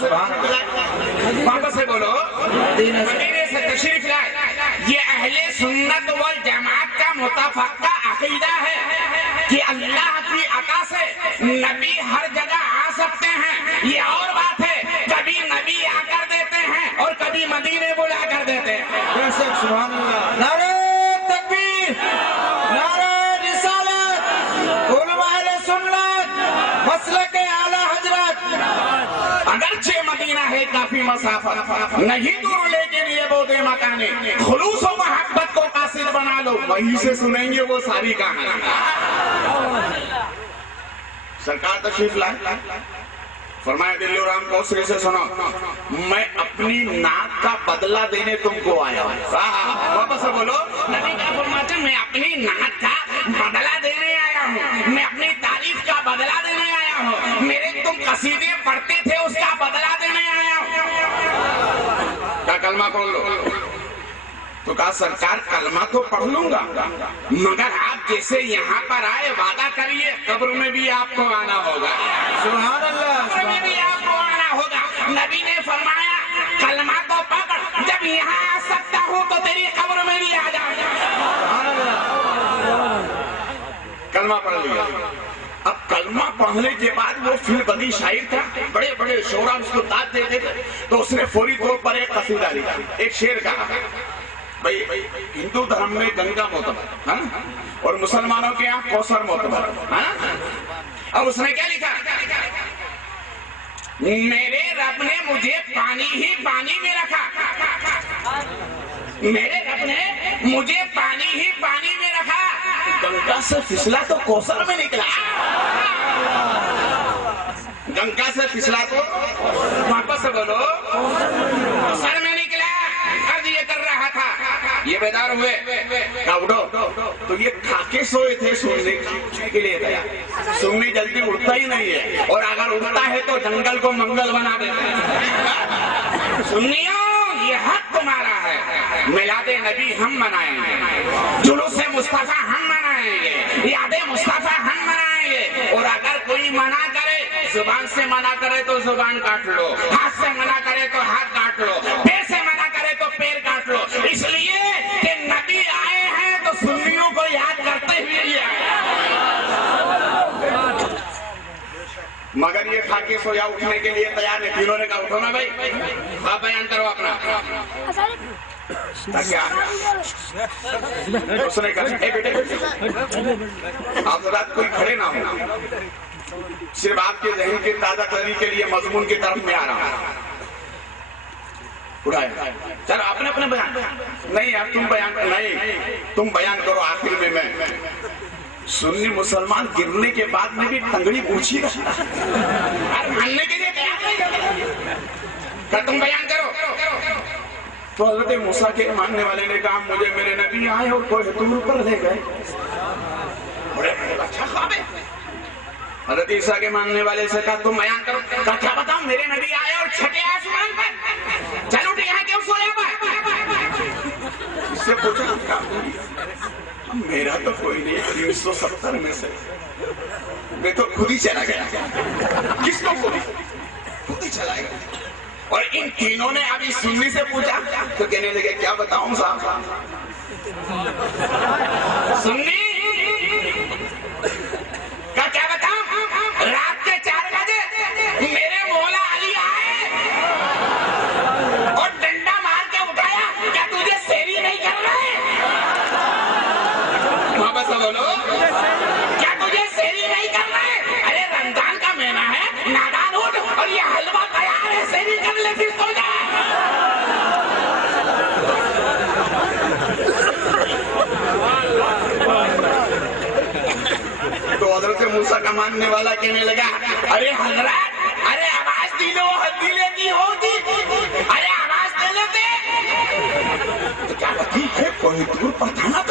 واپس سے بولو مدینے سے تشریف لائے. یہ اہل سنت والجماعت کا متفقہ عقیدہ ہے کہ اللہ کی عطا سے نبی ہر جگہ آ سکتے ہیں. یہ اور بات ہے کبھی نبی آ کر دیتے ہیں اور کبھی مدینے بلا کر دیتے ہیں. سبحان اللہ. نعرہ تکبیر، نعرہ رسالت، علماء اہل سنت، مسلک اعلی حضرت. اگرچہ مدینہ ہے کافی مسافت نہیں دور لیکن یہ بودے مکانے خلوص و محبت کو قاصد بنا لو. وہیں سے سنیں گے وہ ساری کہانی. سرکار تشریف لائے فرمایا دل و رام کوسری سے سنو میں اپنی نعت کا بدلہ دینے تم کو آیا ہوں. واپس سے بولو نبی کیا فرماتے ہیں میں اپنی نعت کا بدلہ دینے آیا ہوں، میں اپنی تعریف کا بدلہ دینے آیا ہوں، میرے تم قصیدے پڑھتے تھے اس کا بدلہ دینے آیا ہوں. کیا کلمہ پڑھ لو؟ تو کہا سرکار کلمہ تو پڑھ لوں گا مگر آپ جیسے یہاں پر آئے وعدہ کریے قبر میں بھی آپ کو آنا ہوگا. سبحان اللہ. قبر میں بھی آپ کو آنا ہوگا. نبی نے فرمایا کلمہ تو پکڑ، جب یہاں آ سکتا ہوں تو تیری قبر میں بھی آ جاؤں گا. کلمہ پڑھ لیا. اب کلمہ پڑھنے کے بعد وہ فل بدی شاعر تھا، بڑے بڑے شعراء اس کو داد دیتے تھے، تو اس نے فوری طور پر ایک قصیدہ لکھا. ایک شعر کہا بھئی ہندو دھرم میں گنگا معتبر اور مسلمانوں کے یہاں کوثر معتبر. اب اس نے کیا لکھا؟ میرے رب نے مجھے پانی ہی پانی میں رکھا، میرے رب نے مجھے پانی ہی پانی میں رکھا، گنگا سے پھسلا تو کوثر میں نکلا. گنگا سے پھسلا تو واپس سے بولو کوثر میں نکلا. عرض یہ کر رہا تھا یہ بیدار ہوئے کہا اٹھو تو یہ کھاکے سوئے تھے سننے کے لیے تھا. سننی جلدی اٹھتا ہی نہیں ہے اور اگر اٹھتا ہے تو جنگل کو منگل بنا دیتا ہے. سنیوں یہ حق تمہارا ہے. میلاد نبی ہم منائیں گے، جلوس مصطفیٰ ہم منائیں گے، یاد مصطفیٰ ہم منائیں گے. اور اگر کوئی منع کرے زبان سے منع کرے تو زبان کاٹ لو، ہاتھ سے منع کرے تو ہاتھ کاٹ لو، پیر سے منع کرے تو پیر کاٹ لو. اس لیے کہ نبی آئے ہیں تو سنیوں کو یاد کرتے ہوئے ہی آئے. مگر یہ کھا کے سویا اٹھنے کے لیے تیار نہیں. تینوں نے کہا اٹھو نا بھائی، آپ بیان کرو اپنا. اس نے کہا اے بیٹے آپ رات کوئی کھڑے نہ ہو، صرف آپ کے ذہن کے تازہ کرنے کے لیے مضمون کی طرف میں آ رہا ہوں. اٹھایا چلو آپ نے اپنے بیان. نہیں یار تم بیان نہیں، تم بیان کرو. آخر میں سنی مسلمان گرنے کے بعد میں بھی ٹنگڑی پوچھی ماننے کے لیے تم بیان کرو. تو حضرت موسیٰ کے ماننے والے نے کہا مجھے میرے نبی آئے اور کوئی طور پر لے گئے. اچھا خواب ہے. حضرت عیسیٰ کے ماننے والے سے کہا تم بیان کرو. کہا کیا بتاؤں میرے نبی آئے اور چھٹے آسمان پر. چلو یہاں کیوں سویا ہوا؟ اس سے پوچھا میرا تو کوئی نہیں. 1970 میں سے میں تو خود ہی چلا گیا. کس کو خود ہی چلا گیا. اور ان تینوں نے ابھی سنی سے پوچھا تو کہنے لگے کیا بتاؤں صاحب. سنی کا کیا بتاؤں رات کے 4 بجے میرے مولا علی آئے اور ڈنڈا مار کے اٹھایا. کیا تجھے سیری نہیں کر رہے؟ واپس بولو کیا تجھے سیری نہیں کر رہے؟ ارے رمضان کا مہینہ ہے نادان اٹھ اور یہ حلوہ تیار ہے سیری کر لے پھر سو جا. تو حضرت موسیٰ کا ماننے والا کہنے لگا ارے حضرات ارے آواز دی لو ہدی لیتی ہوگی. ارے آواز دے لیتے. تو کیا ٹھیک ہے کوئی دور پر تھا نا